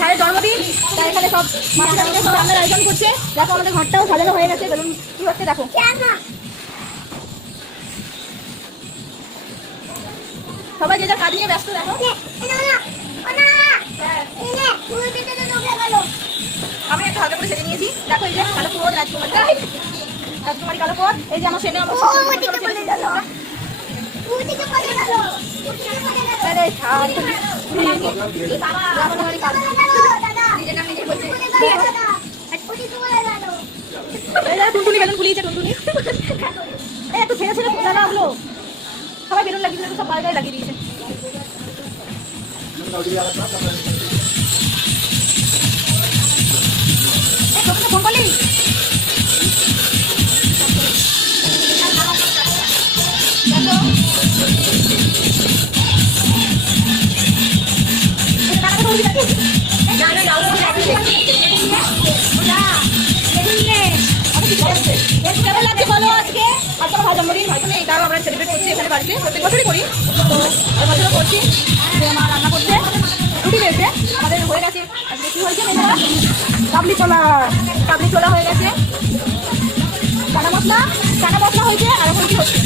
ভাইয়ের জন্মদিন তাই এখানে সব মিলে সব রান্নার আয়োজন করছে। দেখো আমাদের ঘরটাও সাজানো হয়ে গেছে বেলুন কি হচ্ছে দেখো। সবাই যে যার কাজ নিয়ে ব্যস্ত দেখো। আমি একটু হালকা করে সেজে নিয়েছি। দেখো এই যে কালো পোদ রাজকুমারী রাজকুমারী কালো পোদ এই যে আমার সেনে আমার আরে টুনটুনি বেলুন ফুলিয়েছে, টুনটুনি। একটু ছেড়ে ছেড়ে ফোলা ওগুলো সবাই বেলুন লাগিয়ে দিয়েছে, সব পায়ে লাগিয়ে দিয়েছে। ফোন করলি? আজকে? আজকে আমার জন্মদিন হয়তো এই তাও আমরা সেলিব্রেট করছি এখানে বাড়িতে, প্রত্যেক বছরই করি। তো এই বছরও মা রান্না করছে, রুটি রয়েছে আমাদের হয়ে গেছে। আজকে হয়েছে কাবলি ছোলা কাবলি ছোলা হয়ে গেছে। চানা মশলা চানা মশলা হয়েছে, আর এখন কি হচ্ছে?